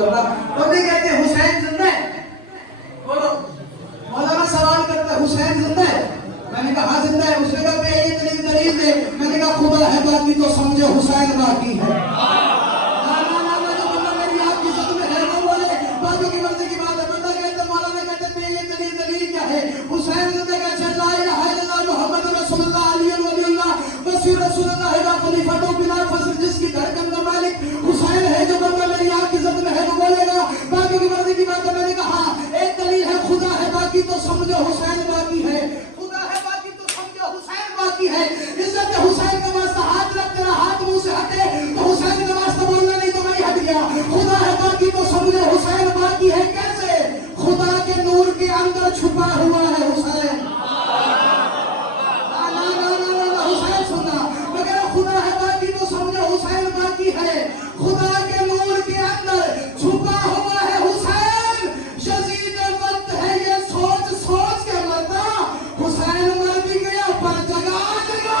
नहीं कहते हुसैन जिंदा है, बोलो। मौलाना सवाल करता है हुसैन जिंदा है, मैंने कहा हाँ जिंदा है। उसने कहा ये दलील दे, मैंने कहा खुदा है बाकी तो समझो हुसैन बाकी है। जो बंदा मेरी आपकी इज्जत में है वो बोले, बाकियों की मर्जी की बात है। बंदा कहता मौलाना कहते ये दलील क्या है? हुसैन जिंदा का अच्छा ला इलाहा इल्लल्लाह मुहम्मद रसूलुल्लाह अली वलीउल्लाह वसी रसूलुल्लाह व खलीफतु बिला फज़ल, जिसकी धड़कन का मालिक हुसैन है। जो बंदा मेरी आपकी इज्जत में है वो बोलेगा, बाकियों की मर्जी की बात है। मैंने कहा एक दलील है खुदा है बाकी तो समझो हुसैन बाकी है। खुदा है बाकी तो समझो हुसैन बाकी है। इज्जत हुसैन का वास्ता हाथ रख, तेरा हाथ मुंह से हटे तो हुसैन का वास्ता बोलना नहीं तो मैं हट गया। खुदा है बाकी तो समझो हुसैन बाकी है। कैसे? खुदा के नूर के अंदर छुपा हुआ है हुसैन। हुसैन सुनना, मगर खुदा है बाकी तो समझो हुसैन बाकी है। खुदा के नूर के अंदर छुपा हुआ है हुसैन। शजीद वक्त है ये सोच सोच के मरना, हुसैन मर भी गया पर जगा दिया।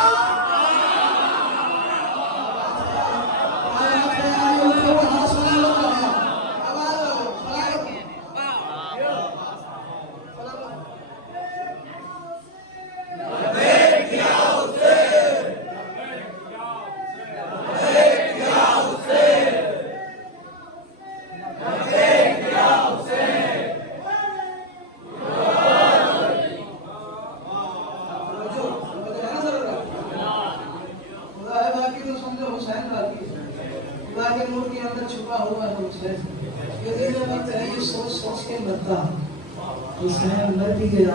हुसैन मर भी गया,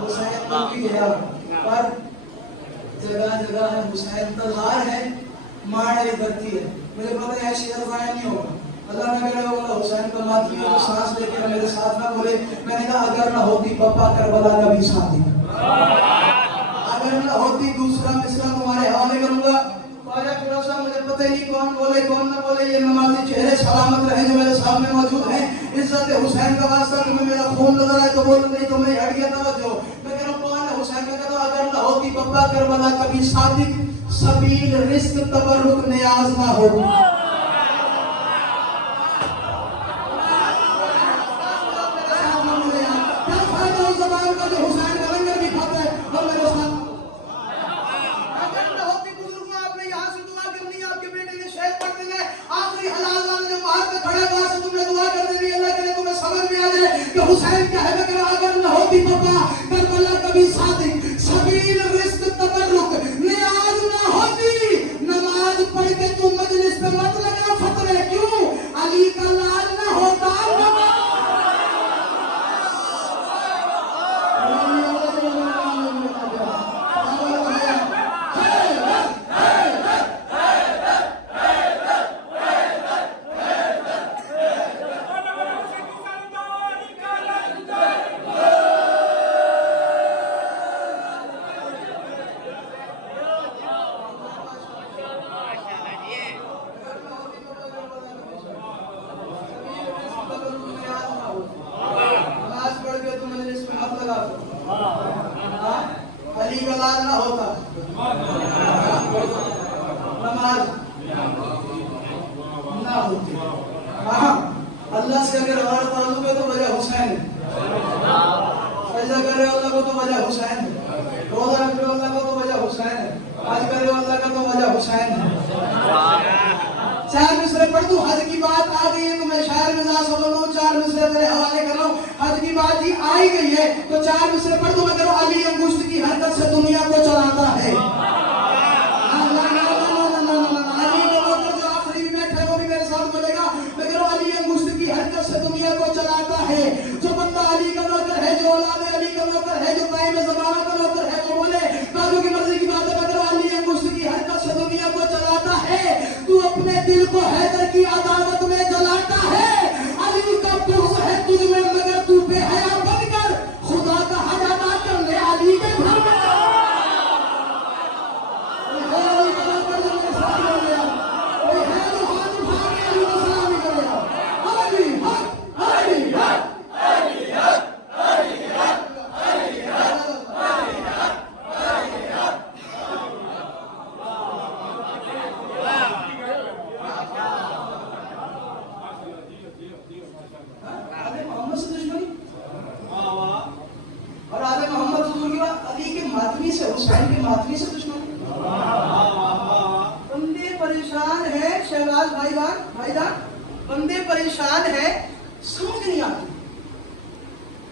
हुसैन मर भी गया पर जगह जगह है हुसैन। तलवार है मार धरती है। मुझे पता है शेर जाया नहीं होगा, अल्लाह ने कहा होगा हुसैन को माती में सांस लेके मेरे साथ ना बोले। मैंने कहा अगर ना होती पप्पा करबला का भी साथी, अगर ना होती दूसरा मिसरा तुम्हारे हवाले करूंगा। थोड़ा सा मुझे पता ही नहीं कौन बोले कौन ना बोले, ये नमाजी चेहरे सलामत रहे जो मेरे सामने मौजूद हैं। इज्जत हुसैन का वास्ता तुम्हें मेरा खून नजर आए तो बोलो, नहीं तो मैं हट गया। तवज्जो, मैं कह रहा हूं कौन है हुसैन? मैं कहता हूं अगर ना होती पप्पा करबला कभी सादिक सबील रिस्क तबर्रुक नियाज ना होती। हुसैन क्या है? अगर न होती पप्पा करबला कभी सादिक सबील रिस्क तबर्रुक नियाज ना होती। नमाज पढ़ के तू मजलिस पे मत लगा फतरे, क्यों? अली का लाल ना होता। अली का लाल ना होता, नमाज ना होती। हाँ, अल्लाह से अगर हमारा ताल्लुक है तो वजह हुसैन है। सजदा कर रहे हो अल्लाह को तो वजह हुसैन है। रोजा रख रहे हो अल्लाह को तो वजह हुसैन है। हज कर रहे हो अल्लाह का तो वजह हुसैन है। चार मिसरे पढ़ दूं, हज की बात आ गई है तो मैं शायर मिजाज हो रहा हूँ, चार मिसरे तेरे हवाले कर रहा हूँ। हज की बात ही आई गई है तो चार मिसरे पढ़ दूं। मैं कह अली अंगुश्त की हरकत से दुनिया को चलाता है। अली का नौकर जो आखिरी में बैठा है वो भी मेरे साथ बोलेगा। मैं कह अली अंगुश्त की हरकत से दुनिया को चलाता है। जो बंदा अली का नौकर है, जो औलाद अली का नौकर है, जो कायम ज़माना का नौकर है, वो बोले बाजू की मर्जी की बात है। मैं कह अली अंगुश्त की हरकत से दुनिया को चलाता है। तू अपने दिल को हैदर की अदावत में जलाता है। अली का बुग़्ज़ है तुझ में मगर तू बेहया बनकर खुदा का हज अदा कर ले अली के घर में। भाईजान बंदे परेशान है, समझ नहीं आती।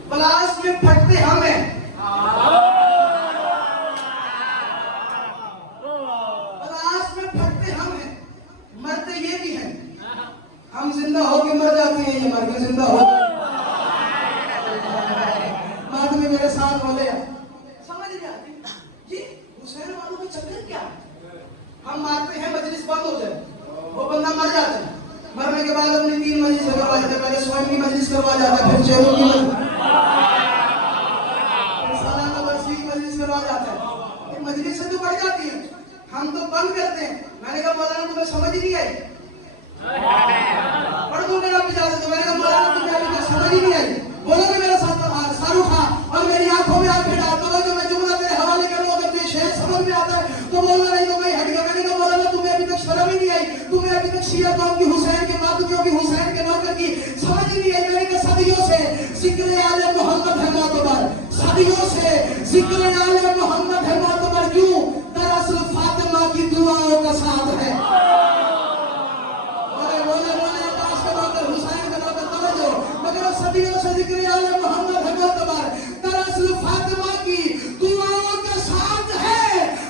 ब्लास्ट में फटते हम हैं, ब्लास्ट में फटते हम हैं, मरते ये भी हैं। हम जिंदा होके मर जाते हैं, ये मर के जिंदा हो। बाद में मेरे साथ बोले समझ नहीं आती जी हुसैन वालों का चक्कर क्या है। हम मारते हैं, मजलिस बंद हो जाए, वो बंदा मर जाता है। मरने के बाद अपनी 3 मजलिस करवा जाता है, पहले स्वयं की मजलिस करवा जाता है, फिर चेहरों की मजलिस, सालाना बरसी की मजलिस करवा जाता है। मजलिस से तो बढ़ जाती है, हम तो बंद करते हैं। मैंने कहा मौलाना तुम्हें समझ ही नहीं आई, पढ़ दूंगा ना इजाजत। मैंने कहा मौलाना तुम्हें अभी तक समझ ही नहीं आई, बोलोगे मेरे साथ शाहरुख खान और मेरी आंखों में आंखें डाल दो, जो मैं जुमला तेरे हवाले करूं, अगर तुझे शेर समझ में आता है तो बोलना, नहीं तो मैं हट गया। मैंने कहा मौलाना तुम्हें अभी तक शर्म ही नहीं आई, तुम्हें अभी तक शिया कौम की, हुसैन के मातमियों की, हुसैन के नौकर की समझ ही नहीं आई। मैंने कहा सदियों से जिक्र आले मोहम्मद है मोतबर, सदियों से जिक्र आले मोहम्मद है मोतबर, क्यों? दरअसल फातिमा की दुआओं का साथ है। मगर सदियों से जिक्र आले मोहम्मद है मोतबर, दरअसल फातिमा की दुआओं के साथ है।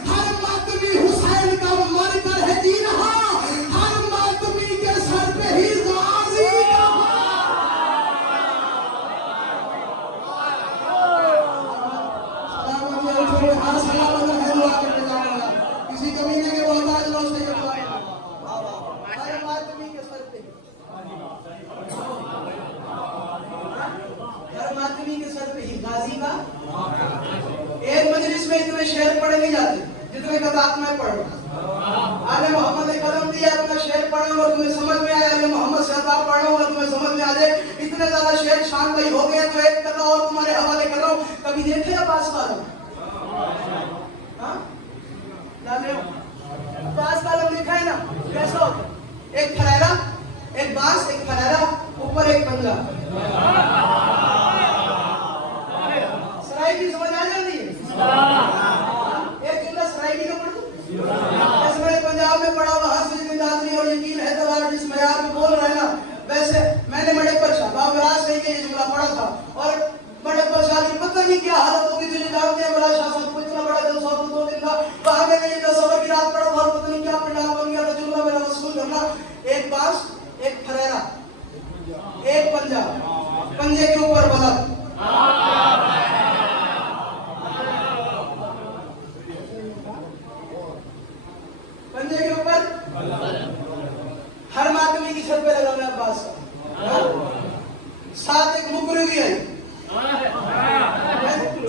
हर मातमी हुसैन का मर कर है जी रहा, हर मातमी के सर पे ही गाजी का। किसी कमीने के मोहताज लोग से हर मातमी के सर पे, हर मातमी के सर पे ही गाजी का। एक मजलिस में इतने शेर पढ़े नहीं जाते जितने कताब में पढ़ रहा। आले मोहम्मद ने कलम दिया, अपना शेर पढ़ो और तुम्हें समझ में आया, आले मोहम्मद से अता पढ़ो और तुम्हें समझ में आ जाए। इतने ज्यादा शेर शान भाई हो गए तो एक कथा और तुम्हारे हवाले कर रहा हूं। कभी देखे अब्बास कालम? अब्बास कालम लिखा है ना, कैसा होता है? एक फरेरा, एक बांस, एक फरेरा, ऊपर एक पंजा। सराइकी समझ आ जाती है? एक जुमला सराइकी का पढ़ दूं? जैसे मैंने पंजाब में पढ़ा, वहां से जिंदादरी और यकीन है तवार जिस मयार में बोल रहे हैं ना, वैसे मैंने बड़े परशाह बाबराज से ये जुमला पढ़ा था और बड़े परशाह की पता नहीं क्या हालत होगी। तुझे जानते हैं बड़ा शासन को, इतना बड़ा जलसा 2 दिन का, वहां मैंने ये 10 ओवर की रात पढ़ा था, पता नहीं क्या पंडाल बन गया था। जुमला मेरा वसूल करना, एक बांस, एक फरेरा, एक पंजा, पंजे के ऊपर बलद। पंजे के ऊपर हर मातमी की छत पे लगा हुआ अब्बास का, साथ एक मुकरी भी आई।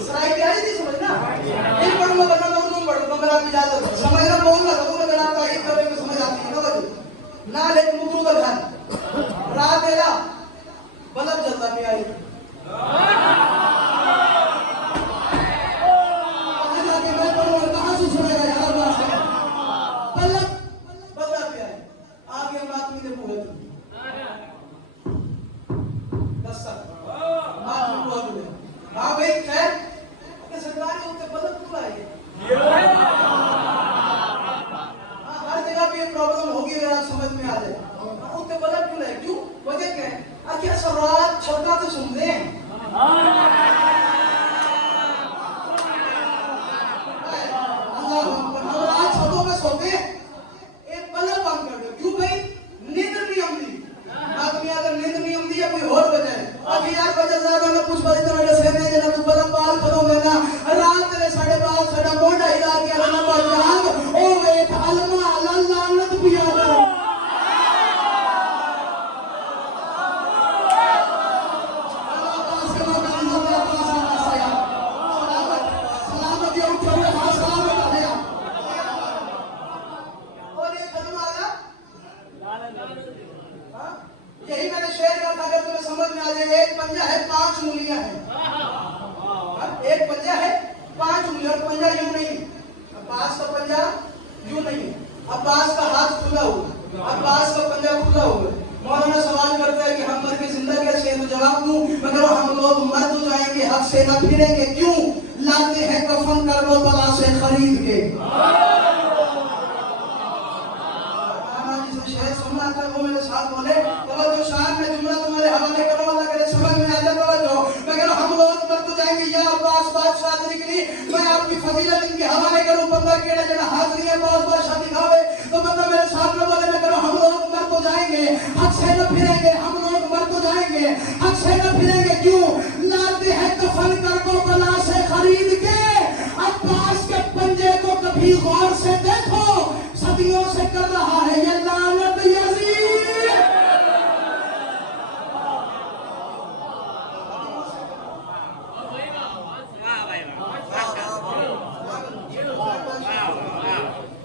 सराय की आई थी, समझना नहीं पढ़ूंगा, वरना मैं उर्दू पढ़ूंगा, मेरा आपकी इजाजत है। समझना बोलूंगा जरूर, अगर आप तारीफ करें तो समझ आती है ना। ले मुकरू का घर, रात है बल्ब जलता भी आई, कहां से सुनेगा यार बात है? बल्ब बल्ब भी आई, आगे हम आदमी ने पूछा बस आदमी को बोले हाँ भाई खैर, तो सरकार के ऊपर बल्ब क्यों आए? हर जगह पे ये प्रॉब्लम होगी, अगर आप समझ में आ जाए। ऊपर बल्ब क्यों लाए, क्यों, वजह क्या है? आखिर सवाल छोटा तो सुन ले। छतों में सोते एक बल्ब बंद कर दो, क्यों भाई? नींद नहीं आती। आदमी अगर नींद नहीं आती है कोई और वजह है। अब यार वजह ज्यादा ना पूछ पाए तो मेरे सेने जना तू बल्ब बाल करोगे ना, रात तेरे 5:30 साढ़ा मोटा हिला के ना बाजाग ओ एक अलमा अल्लाह लानत भी आ जाए। यही मैंने शेयर कहा था, अगर तुम्हें समझ में आ जाए। एक पंजा है, 5 उंगलियां हैं। एक पंजा है, 5 उंगलियां, और पंजा यूं नहीं, अब्बास का पंजा यूं नहीं है, अब्बास का हाथ खुला हुआ, अब्बास का पंजा खुला हुआ। मौलाना सवाल करता है कि हम मर के जिंदा कैसे हैं? तो जवाब दूं, मगर हम लोग मर तो जाएंगे, हक से न फिरेंगे। क्यों? लाते हैं कफन करबला से खरीद के। शेर सुनना था वो मेरे साथ बोले तवज्जो शान में जुमला तुम्हारे हवाले करो अल्लाह करे समझ में आ जाए तवज्जो। मैं कह रहा हम लोग मर तो जाएंगे या अब्बास बादशाह निकली मैं आपकी फजीलत इनके हवाले करूं बंदा केड़ा जेड़ा हाजिरी है अब्बास बादशाह दिखावे तो बंदा मेरे साथ में बोले मैं कह रहा हम लोग मर तो जाएंगे हक से न फिरेंगे हम लोग मर तो जाएंगे हक से न फिरेंगे क्यों लाते हैं कफन कर बला से खरीद के अब्बास के पंजे को कभी गौर से देखो सदियों से कर रहा है ये लानत यजीद।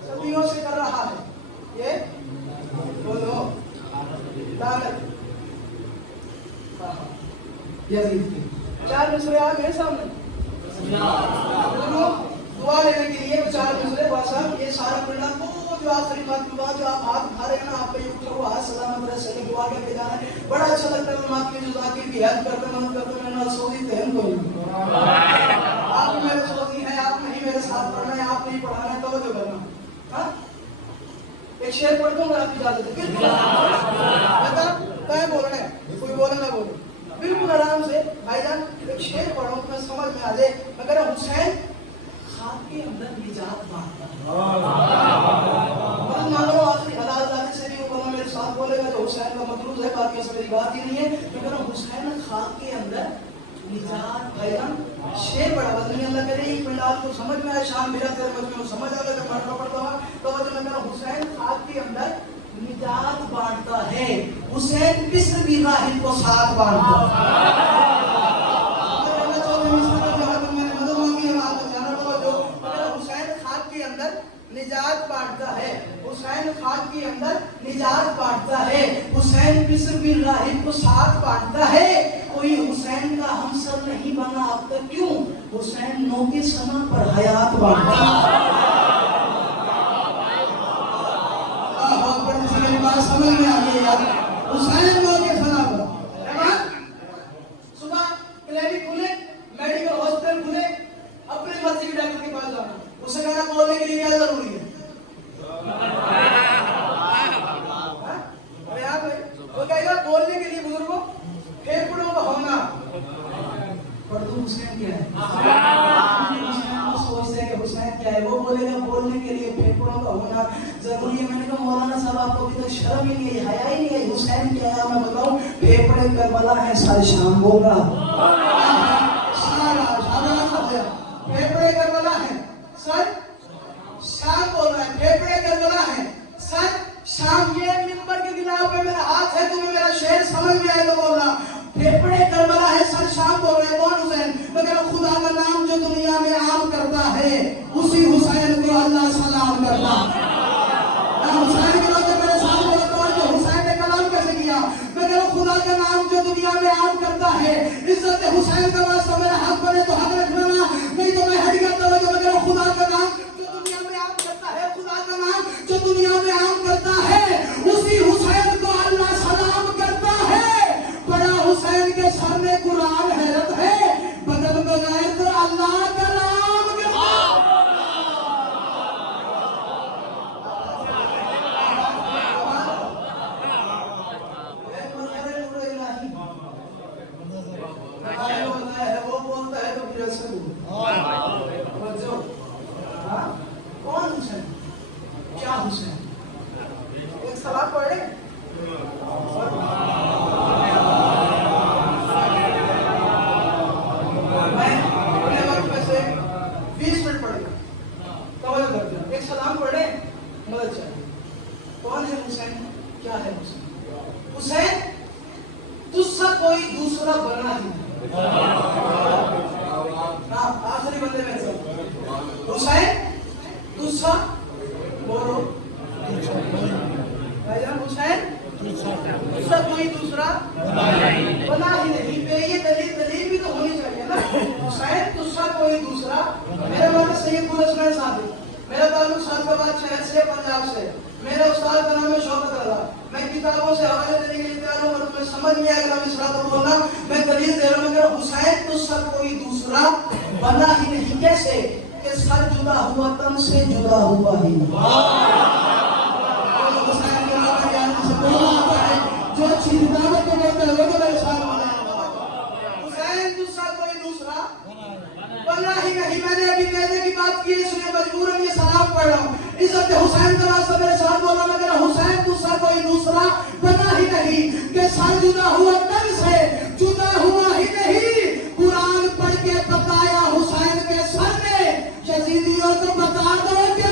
सदियों से कर रहा है ये बोलो लानत यजीद की। चार मिसरे आ गए सामने दुआ लेने के लिए विचार मिसरे वासाब ये सारा परिणाम को जो आखिरी बात की बात जो आप हाथ उठा रहे हैं ना आप पे ये उठा हुआ हाथ सलामत रहे सही दुआ करके जाना है बड़ा अच्छा लगता है। हम आपकी जो जाकिर की हेल्प करते मदद करते मैं ना सोदी तहम को आप मेरे सोदी हैं आप नहीं मेरे साथ पढ़ना है आप नहीं पढ़ाना है तवज्जो करना। हां एक शेर पढ़ दूंगा आपकी इजाजत है बता क्या बोलना है कोई बोले ना बोले बिल्कुल आराम से भाईजान एक शेर पढ़ो तो मैं समझ में आ जाए। मगर हुसैन खाक के अंदर निजात मांगता है मानो आखिरी हलाल जाने से भी वो मेरे साथ बोलेगा तो हुसैन का मतलूब है बाकी से मेरी बात ही नहीं है। मगर हुसैन खाक के अंदर निजात भाईजान शेर बड़ा बदनी अल्लाह करे ये पंडाल को समझ में आए शाम मेरा तेरे मजमे समझ आ गया पढ़ना पड़ता हुआ तो मैं मेरा हुसैन खाक के अंदर निजात बांटता है। हुसैन किस्र भी राहिब को साथ बांटता निजात बांटता है हुसैन खाक के अंदर निजात बांटता है। हुसैन किस्र भी राहिब को साथ बांटता है। कोई हुसैन का हमसर नहीं बना अब तक क्यों हुसैन नौके समा पर हयात बांटता बात समझ में आ गई यार हुसैन नौके समा पर सुबह क्लिनिक खुले मेडिकल हॉस्पिटल खुले अपने मर्जी के डॉक्टर के पास जाना उसे कहना बोलने के लिए क्या जरूरी है अरे आप वो कहेगा बोलने के लिए बुजुर्गों फेफड़ों का होना पर तुम हुसैन क्या है हुसैन सोचते हैं कि हुसैन क्या है वो बोलेगा बोलने के लिए फेफड़ों का होना जरूरी है। मैंने कहा मौलाना साहब आपको भी तो शर्म ही नहीं है हया ही नहीं है हुसैन क्या है मैं बताऊं फेफड़े करबला है सारे शाम बोल रहा फेफड़े करबला है सर शाम बोल रहा है फेफड़े करबला है सर शाम ये मिंबर के गिलाव पे मेरा हाथ है तुम्हें मेरा शेर समझ में आए तो बोल रहा फेफड़े करबला है सर शाम बोल रहे कौन हुसैन मगर खुदा का नाम जो दुनिया में आम करता है उसी हुसैन को अल्लाह सलाम करता हुसैन के लोग मेरे साथ बोला कौन जो हुसैन ने कलाम कैसे किया मगर खुदा का नाम जो दुनिया में आम करता है इज्जत हुसैन का वास्ता मेरा हक बने तो हक रखना नहीं तो मैं हट गया तो मगर खुदा का नाम जो दुनिया में आम करता है खुदा का नाम जो दुनिया में आम करता है उसी हुसैन को अल्लाह सलाम करता है। बड़ा हुसैन के सर में कुरान हैरत है बदल बगैर तो अल्लाह का नाम वो बोलता है तो फिर कौन हुसैन क्या हुसैन एक सवाल पढ़े मैं अपने वक्त में से 20 मिनट पढ़ेगा तवज्जो करते एक सलाम पढ़े मदद चाहिए। कौन है हुसैन क्या है हुसैन हुसैन तुझसे कोई दूसरा बना ही आखिरी बंदे में हुसैन दूसरा बोलो भाईजान हुसैन दूसरा कोई दूसरा बना ही नहीं पे ये दलील भी तो होनी चाहिए ना हुसैन दूसरा कोई दूसरा। मेरे वाले सैयद हुसैन साहब मेरा ताल्लुक सालबाद शहर से पंजाब से मेरे उस्ताद का नाम है शौकत रजा मैं किताबों से हवाले देने के लिए तैयार हूं और तुम्हें समझ में आएगा मैं इसरा तो बोलना मैं दलील दे रहा हूं मगर हुसैन तुझसे कोई दूसरा बना ही नहीं कैसे कि सर जुदा हुआ तन से जुदा हुआ ही। तो बोलते हैं लोगों मेरे साथ हुसैन दूसरा कोई दूसरा बना ही नहीं। मैंने अभी कहने की बात की इसलिए मजबूरन ये सलाम पढ़ रहा हूँ। इज्जत हुसैन का वास्ता मेरे साथ बोला मगर हुसैन दूसरा कोई दूसरा बना ही नहीं कि सर जुदा हुआ तन से जुदा हुआ ही नहीं। कुरान पढ़ के बताया हुसैन के सर ने यजीदियों को बता दो कि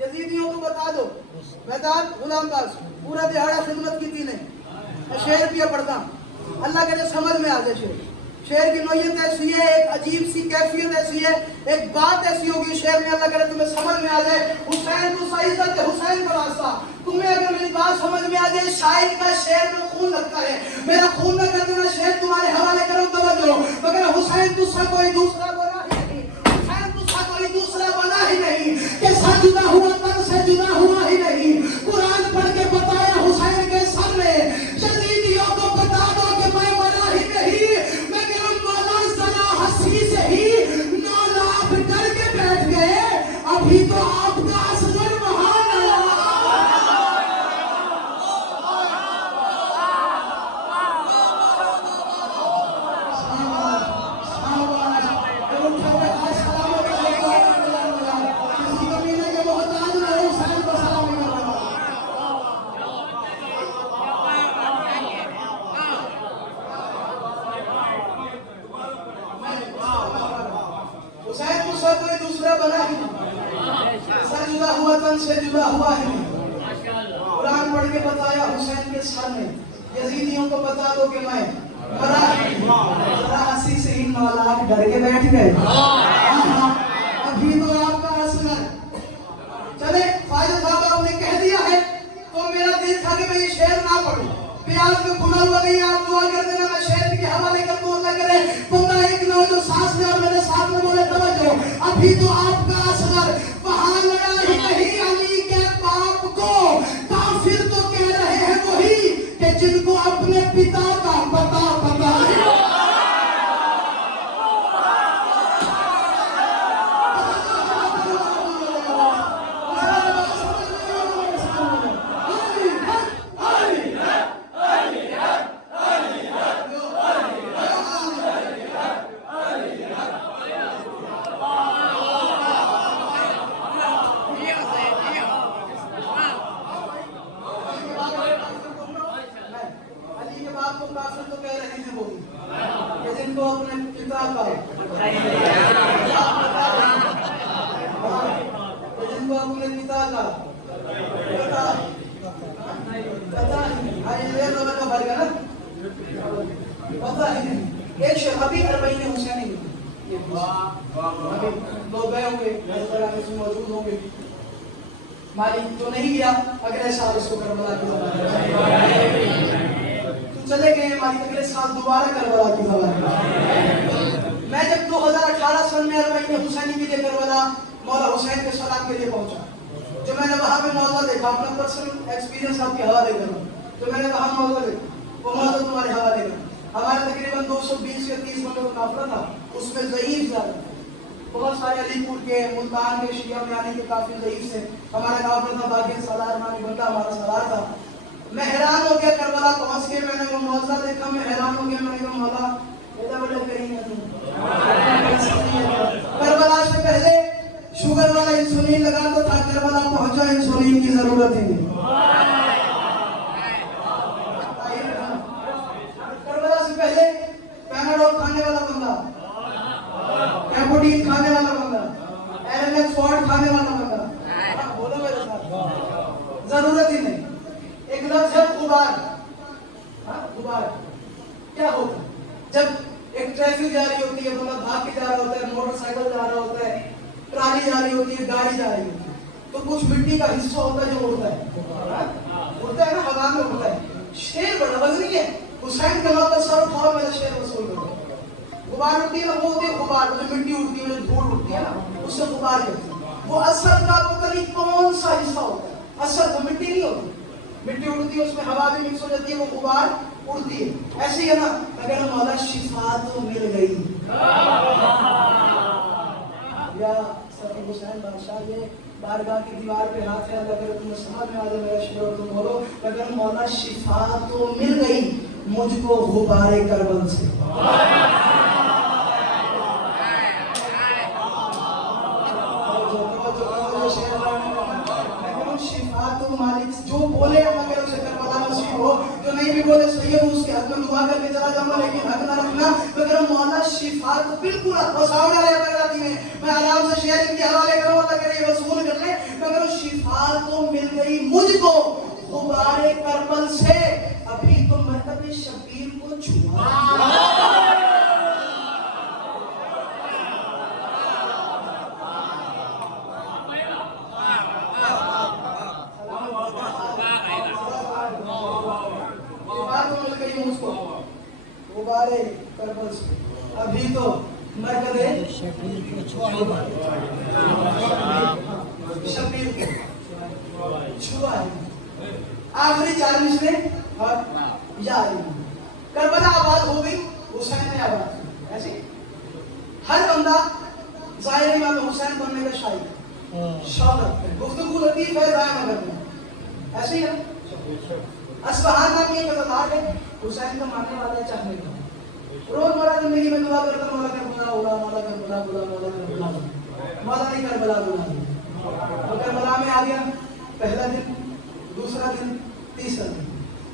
यजीदियों को बता दो। मैदान गुलाम दास पूरा दिहाड़ा खिदमत की थी नहीं। शेर पिया पढ़ता अल्लाह के समझ में आ गए। शेर की नोयत ऐसी है, एक अजीब सी कैफियत ऐसी है, एक बात ऐसी होगी शेर में अल्लाह करे तुम्हें समझ में आ जाए। हुसैन दूसरा इज्जत है हुसैन का रास्ता। तुम्हें अगर मेरी बात समझ में आ जाए, शायर का शेर में खून लगता है, मेरा खून न कर देना शेर तुम्हारे हवाले करो तवज्जो। मगर हुसैन दूसरा कोई दूसरा बना ही नहीं, हुसैन दूसरा कोई दूसरा बना ही नहीं कि सर जुदा हुआ तन से जुदा हुआ ही नहीं। कुरान पढ़ के बताया हुसैन के सर ने यजीदियों को बता दो कि मैं बना ही नहीं मगर मौला जरा हंसी से ही 9 लाख डर के बैठ गए। अभी तो आपका असगर महान है। हुसैन दूसरा कोई दूसरा बना ही नहीं, सर जुदा हुआ तन से जुदा हुआ ही नहीं। कुरान पढ़ के बताया हुसैन के सर ने यजीदियों को बता दो कि मैं मरा जरा हंसी से ही 9 लाख डर के बैठ गए। अभी तो आपका असर चले फायदा साहब आपने कह दिया है तो मेरा दिल था कि मैं ये शेर ना पढ़ूं। प्याज में खुला हुआ नहीं, आप दुआ कर देना मैं शेर के हवाले कर दूं। अल्लाह करे बंदा एक ना जो सांस ले और मेरे साथ में बोले तवज्जो। अभी तो आपका असर वहां लड़ा ही नहीं अली के बाप को। काफिर तो कह रहे हैं वही कि जिनको अपने पिता का पता पता है। काफिर तो कह रहे हैं वो कि जिनको अपने पिता का जिनको अपने पिता का पता ही नहीं। एक शहाबी अरबईन हुसैनी लोग गए होंगे मौजूद होंगे। मालिक तो नहीं गया अगले साल इसको करबला की चले गए। मालिक अगले साल दोबारा करबला की खबर। मैं जब 2018 सन में अरबईन हुसैनी के लिए करबला मौला हुसैन के सलाम के लिए पहुंचा, जो मैंने वहां पे मौजूद देखा, अपना पर्सनल एक्सपीरियंस आपके हवाले करूं, तो मैंने वहां मौजूद देखा वो मौजूद तुम्हारे हवाले करूं। हमारे तकरीबन 220 या 30 बंदों का काफिला था, उसमें ज़ईफ ज्यादा बहुत सारे अलीपुर के मुल्तान के शिया में आने के काफी ज़ईफ से हमारा काफिला था। बाकी सलार नामी बंदा हमारा सलार था। मैं हैरान हो गया करबला पहुंच के, मैंने वो मौजा देखा, मैं हैरान हो गया। मैंने कहा मौला इतना बड़ा कहीं नहीं। करबला से पहले शुगर वाला इंसुलिन लगाता था, करबला पहुंचा इंसुलिन की जरूरत ही नहीं। करबला से पहले पैनाडोल खाने वाला बंदा, कैपोडीन खाने वाला बंदा, एलएनएक्स फॉर्ड खाने वाला बंदा, बोलो मेरे साथ, जरूरत ही नहीं। एक लफ्ज है गुबार। गुबार क्या होता है? जब एक ट्रैफिक जा रही होती है, बंदा भाग के जा रहा होता है, मोटरसाइकिल जा रहा होता है, ट्राली जा रही होती है, गाड़ी जा रही होती है, तो कुछ मिट्टी का हिस्सा होता है जो उड़ता है ना, हवा में उड़ता है। शेर बड़ा वजनी है। हुसैन का लौटा सर उठाओ मेरा शेर वसूल करो। गुबार उड़ती है ना, वो होती है गुबार, जो मिट्टी उड़ती है, जो धूल उड़ती है ना, उससे गुबार कहते हैं। वो असर का पता नहीं कौन सा हिस्सा होता है। असर तो मिट्टी नहीं होती, मिट्टी उड़ती है, उसमें हवा भी मिक्स हो जाती है, वो गुबार उड़ती है। ऐसे ही है ना, अगर मौला शिफा तो मिल गई। या सफी हुसैन बादशाह ये बारगाह की दीवार पे हाथ है, अगर तुम्हें समझ में आ जाए मेरा शेर और तुम बोलो, अगर मौला शिफा तो मिल गई मुझको गुबारे करबल से। शिफा तो मालिक जो बोले मगर उसे करबला नसीब हो, जो नहीं भी बोले सही है, उसके हक में दुआ करके चला जाऊंगा, लेकिन हक ना रखना। मगर मौला शिफा तो बिल्कुल बसावना रहता है, मैं आराम से शेयरिंग के हवाले करूँ, अगर ये वसूल कर ले, मगर शिफा तो मिल गई मुझको गुबारे करबल से। अभी तो महतब शबीर को छुआ। गुबारे करबल से अभी तो मरकज़े शबीर को छुआ है। आखिरी 4 मिसरे और यार करबला आबाद हो गई, हुसैन ने आबाद की। ऐसे हर बंदा ज़ाहिर इमाम हुसैन बनने का शौक रखता है, गुफ्तगू लतीफ़ है ज़ाहिर करना। ऐसे ही है असफहान नाम ये कदमदार है, हुसैन का मानने वाला है, चाहने का। रोज़मर्रा ज़िंदगी में दुआ करता हूं, मौला करबला बुला, मौला करबला बुला, मौला करबला बुला, मौला नहीं करबला बुला। तो करबला में आ गया, पहला दिन, दूसरा दिन, तीसरा दिन।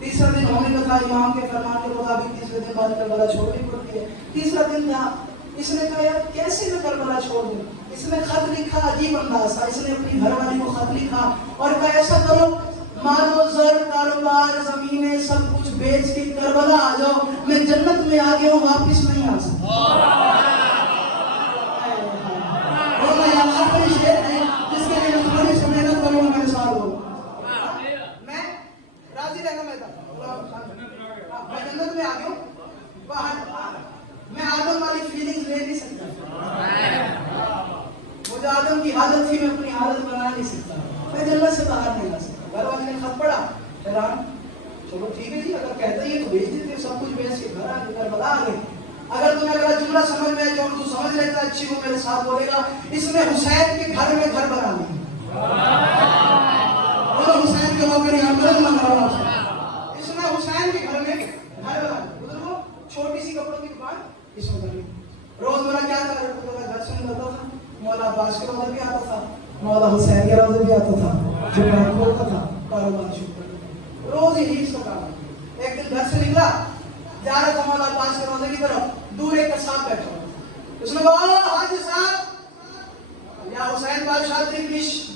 तीसरा दिन होने का था, इमाम के फरमान के मुताबिक तीसरे दिन बाद करबला छोड़नी पड़ती है। तीसरा दिन था, इसने कहा यार कैसे मैं करबला छोड़ दूं। इसने खत लिखा, अजीब अंदाज था, इसने अपनी घरवाली को खत लिखा और कहा ऐसा करो, मानो जर कारोबार जमीनें सब कुछ बेच के करबला आ जाओ, मैं जन्नत में आ गया हूँ, वापिस नहीं आ सकता। आखिरी शेर है जिसके लिए मैं थोड़ी सी मेहनत करूंगा, मेरे साथ हो। मैं राजी रहना, मैं जन्नत में आ गया हूँ, मैं आदम वाली फीलिंग्स ले नहीं सकता। मुझे आदम की हालत थी, मैं अपनी हालत बना नहीं सकता, मैं जन्नत से बाहर नहीं आ सकता। घर वाले ने खत पढ़ा, हैरान, चलो ठीक है जी, अगर कहते ही तो भेज देते, सब कुछ बेच के घर आ गए, करबला आ गए। अगर तुम्हें अगला जुमला समझ में आए जो तू समझ लेता अच्छी हो, मेरे साथ बोलेगा, इसमें हुसैन के घर में घर बना लिया। बोलो हुसैन के मौके यहाँ पर इसमें हुसैन के घर में घर बना, उधर वो छोटी सी कपड़ों की दुकान इसमें बनी। रोजमर्रा क्या था, घर से निकलता था, मौला अब्बास के रोज़े भी आता था, मौला हुसैन के रोज़े भी आता था, जो बोलता था कारोबार शुरू कर, रोज ही इसका काम। एक दिन घर से निकला, जा रहा था मौला अब्बास के रोज़े की तरफ, दूर एक कसाब बैठा हुआ, उसने कहा हाजी साहब या हुसैन बादशाह की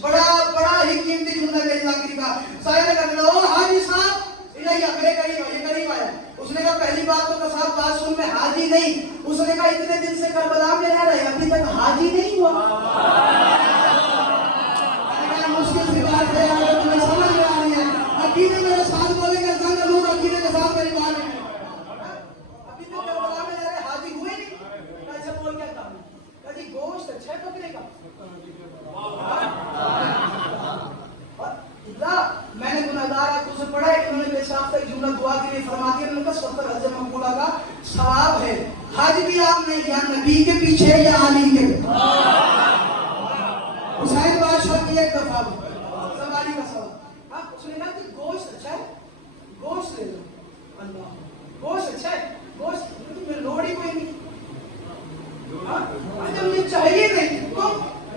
बड़ा ही कीमती जुमला मेरी लाकड़ी का साया कर रहा हो, हाजी साहब इलाही मेरे करीब आया। उसने कहा पहली बात तो कसाब बात सुन, में हाजी नहीं। उसने कहा इतने दिन से करबला में रह रहे, अभी तक हाजी नहीं हुआ। मुश्किल से बात है, अगर तुम्हें समझ में आ रही है, अकीदे मेरे साथ बोलेंगे, जंग लोग अकीदे के साथ मेरी बात है। अभी तक करबला में रह रहे, हाजी हुए नहीं। ऐसा बोल क्या काम है जी, गोश्त अच्छा है बकरे का। मैंने गुनाहगार आंखों से पढ़ा है कि उन्होंने पेशाब तक जुमला दुआ के लिए फरमा दिया, उनका 70 हज मकबूला का सवाब है। हज भी आप नहीं, या नबी के पीछे या अली के। हुसैन बादशाह की एक दफा सवारी का सवाल, हाँ उसने कहा कि गोश्त अच्छा है, गोश्त ले लो। अल्लाह, गोश्त अच्छा है, गोश्त तुम्हें लोड़ ही कोई नहीं। हाँ जब ये चाहिए नहीं, तुम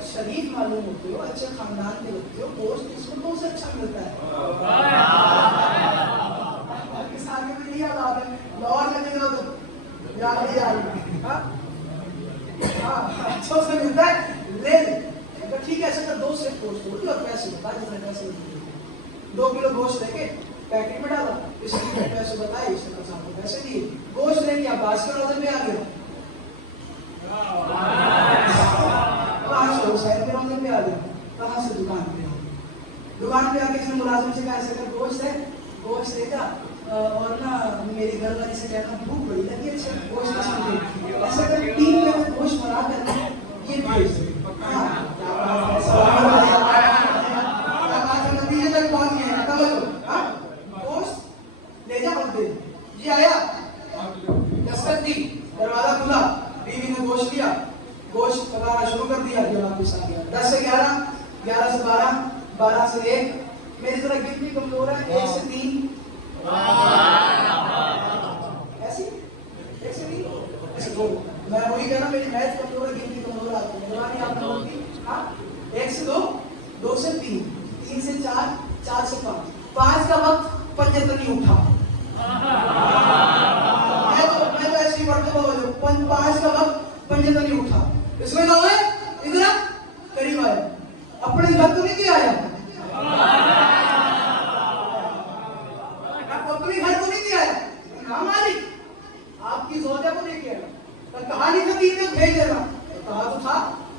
शरीफ मालूम होते हो, अच्छे खानदान के लगते हो, गोश्त इसको तो से अच्छा मिलता है। किसान में नहीं याद आ गए, लाहौर में नहीं होते यार हाँ अच्छा से मिलता है, ले ले। ठीक है, ऐसा कर 2 सेट गोश्त बोल लो, पैसे बता, जितने पैसे 2 किलो गोश्त लेके पैकेट में डाला, इसके पैसे बताए, इसने कसाब को पैसे दिए, गोश्त लेके आप बास के रोज़े में आ गए, हुसैन के रोज़े पे आ गया। कहाँ से? दुकान पे। दुकान पे आके इसने मुलाजिम से कहा ऐसे कर गोश्त है, गोश्त लेगा और ना मेरी घरवाली से कहना भूख बड़ी लगी, अच्छा गोश्त ऐसा कर 3 में गोश्त बना कर ये भेज। हाँ नतीजे तक पहुंच गए। हाँ दे। जी आया, दस्तक दी, दरवाजा खुला, बीवी ने गोश्त लिया, गोश्त पकाना शुरू कर दिया, ये वापस आ गया। 10 से 11, 11 से 12, 12 से 1, मेरी तरह गिनती कमजोर है, 1 से 3, ऐसी 1 से 3, ऐसे 2, मैं वही कह रहा, मेरी मैथ कमजोर है, गिनती कमजोर आती है, जवानी आप लोगों की, हाँ, 1 से 2, 2 से 3, 3 से 4, 4 से 5, 5 का वक्त पंजतनी उठा। मैं तो ऐसे ही पढ़ता हूँ, 5 का वक्त पंजतनी उठा। इसमें क्या हुआ है? इधर करीब आया, अपने घर तो नहीं किया आया, अपने घर को नहीं किया आया, हाँ मालिक आपकी जोजा को नहीं किया। कहा नहीं था 3 दिन भेज देना, कहा तो था,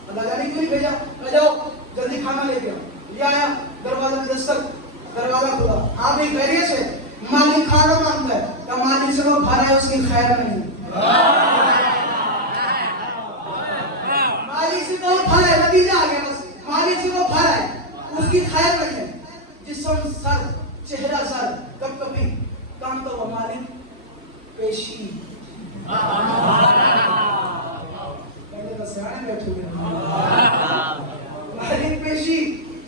अल्लाह जाने क्यों नहीं भेजा। जाओ जल्दी खाना लेके आओ, ये आया, दरवाजा में दस्तक, दरवाजा खुला, हाँ भाई खैरियत से, मालिक खाना मांगता है, क्या मालिक से वो भरा है, उसकी खैर नहीं, मालिक से वो भरा है, नतीजा आ गया बस, मालिक से वो भरा है, उसकी खैर नहीं है। जिस्म सर, चेहरा सर, कपकपी, काम तो वो मालिक पेशी, मालिक पेशी,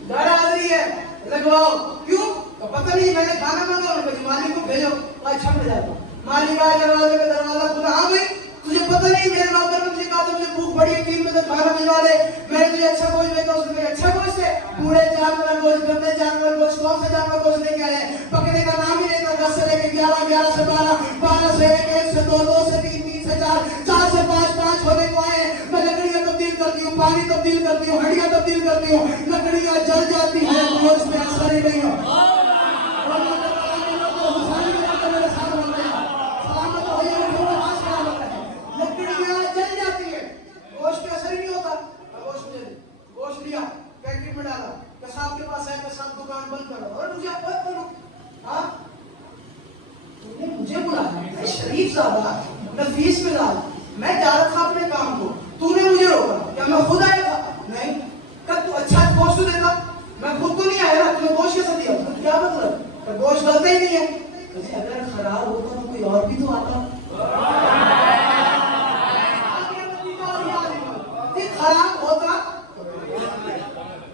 डर आ रही है, लगवाओ, क्यों? तो पता नहीं, मैंने खाना मांगा, मालिक को भेजो, अच्छा मिल जाता। मालिक आया, दरवाजे पे, दरवाजा खुला, हाँ भाई तुझे पता नहीं, मेरे नौकर ने मुझे कहा था मुझे भूख बड़ी है, 3 बजे तक खाना भिजवा दे, मैंने तुझे अच्छा गोश्त भेजा, उसने अच्छा गोश्त है, पूरे जानवर गोश्त, गंदे जानवर गोश्त, कौन सा जानवर गोश्त लेके आए, पकने का नाम ही नहीं था। 10 से लेके 11, 11 से 12, 12 से 1, 1 से 2, 2 से 3, 3 से 4, 4 से 5, 5 होने को आए। मैं लकड़ियां तब्दील करती हूँ, पानी तब्दील करती हूँ, हड्डियां तब्दील करती हूँ, लकड़ियां जल जाती है, गोश्त में असर ही नहीं हो। लकड़ियां जल जाती है, गोश्त पे असर ही नहीं होता। गोश्त लिया, पैकेट में डाला, कसाब के पास आया, कसाब दुकान बंद करो, और मुझे आप बंद करो, हाँ तुमने मुझे बुलाया, शरीफ ज़ादा, नफीस मिजाज, मैं जा रहा था अपने काम को, तूने मुझे रोका, क्या मैं खुद आया था? नहीं, कब तू अच्छा गोश्त देता, मैं खुद तो नहीं आया ना, तुम्हें गोश्त कैसे दिया? तो क्या मतलब? तो गोश्त गलता ही नहीं है। अगर खराब होता तो कोई और भी तो आता, खराब होता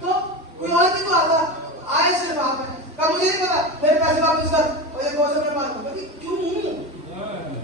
तो कोई और भी तो आता, आए सिर्फ आप है, कब मुझे नहीं पता, मेरे पैसे वापस कर, और ये गोश्त में मार दूंगा, क्यों?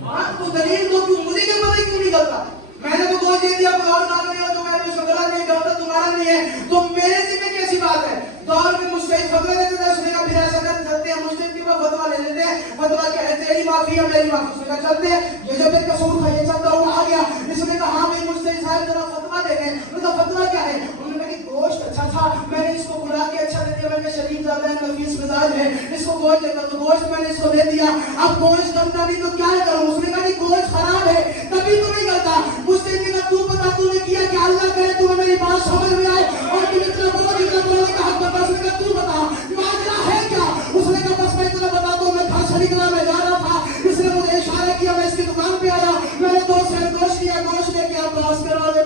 हाँ तो दलील दो, क्यों? मुझे क्या पता क्यों नहीं करता, मैंने तो गोश्त दे दिया, कोई और काम नहीं हो, तो मैंने उसको गलत नहीं करता, तुम्हारा नहीं है, तो मेरे से में कैसी बात है? दौर में मुश्किल फतवा देते थे, उसने कहा फिर ऐसा कर सकते हैं, मुश्किल की फतवा ले लेते हैं, फतवा क्या है, तेरी माफी है मेरी माफी, उसने कहा चलते हैं, ये जो फिर कसूर था ये चलता हुआ आ गया, इसने कहा हाँ भाई मुझसे साहब जरा फतवा दे दें, तो फतवा क्या है? उन्होंने कहा कि गोश्त अच्छा था, मैंने इसको बुला के अच्छा दे दिया, मैंने शरीफ ज़्यादा है, नफीस मिजाज है, इसको गोश्त देता, तो गोश्त मैंने इसको दे दिया, अब गोश्त करता नहीं तो क्या करूं? उसने कहा गोश्त खराब है तभी तो नहीं करता, मुझसे तू बता तूने किया क्या? अल्लाह करे तुम्हें मेरी बात समझ में आए और तुम इतना बोलने का हक बता, उसने कहा तू बता माजरा है क्या? उसने कहा बस मैं इतना बता दूं, मैं घर शरीकला में जा रहा था, इसने मुझे इशारा किया, मैं इसकी दुकान पे आया, मैंने 2 सेर गोश्त लिया, गोश्त लेके आप पास करा दे,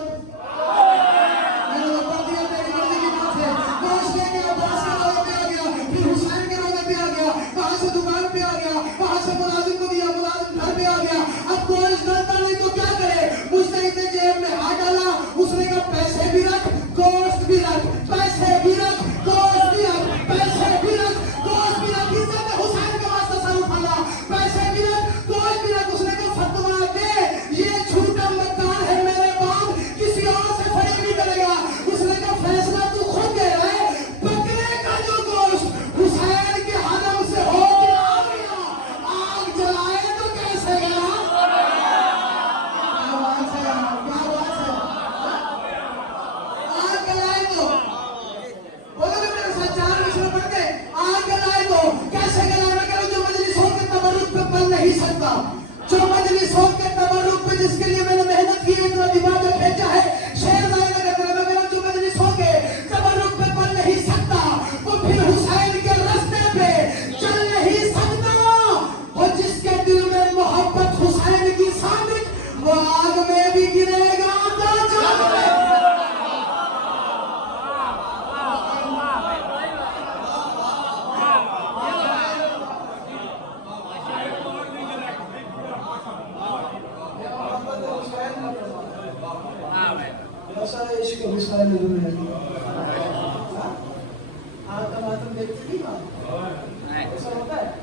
मैंने तो पढ़ दिया तेरी मर्जी की बात है, गोश्त लेके आप पास करा पे आ गया, फिर हुसैन के रोज़े पे आ गया, वहां से दुकान पे आ गया, वहां से मुलाजिम को दिया, मुलाजिम घर पे आ गया, अब गोश्त डरता नहीं तो क्या करे? मुझसे इतने जेब में हाथ डाला, उसने कहा पैसे भी रख, गोश्त भी रख, पैसे भी रख, गोश्त भी रख, पैसे भी रख, गोश्त भी रख, इज्जत हुसैन के वास्ते सर उठाना, पैसे भी रख, गोश्त भी रख। उसने कहा फतवा दे, ये झूठा मकान है मेरे बाद किसी और से फर्क नहीं करेगा। उसने कहा फैसला तू खुद दे रहा है, बकरे का जो गोश्त हुसैन के हरम से हो गया, आग जलाए तो कैसे गया? नहीं सकता जो मजलिसों के तबरुक पे जिसके लिए मैंने मेहनत की है, इतना दिमाग में भेजा है, शेर जो मजलिसों के तबरुक पे पढ़ नहीं सकता, वो फिर हुसैन के रास्ते पे चल नहीं सकता। वो जिसके दिल में मोहब्बत हुसैन की साबित, वो आग में भी गिरेगा तो जलेगा। सारे इश्क हुसैन में आता मातम देखती थी ना, ऐसा होता है।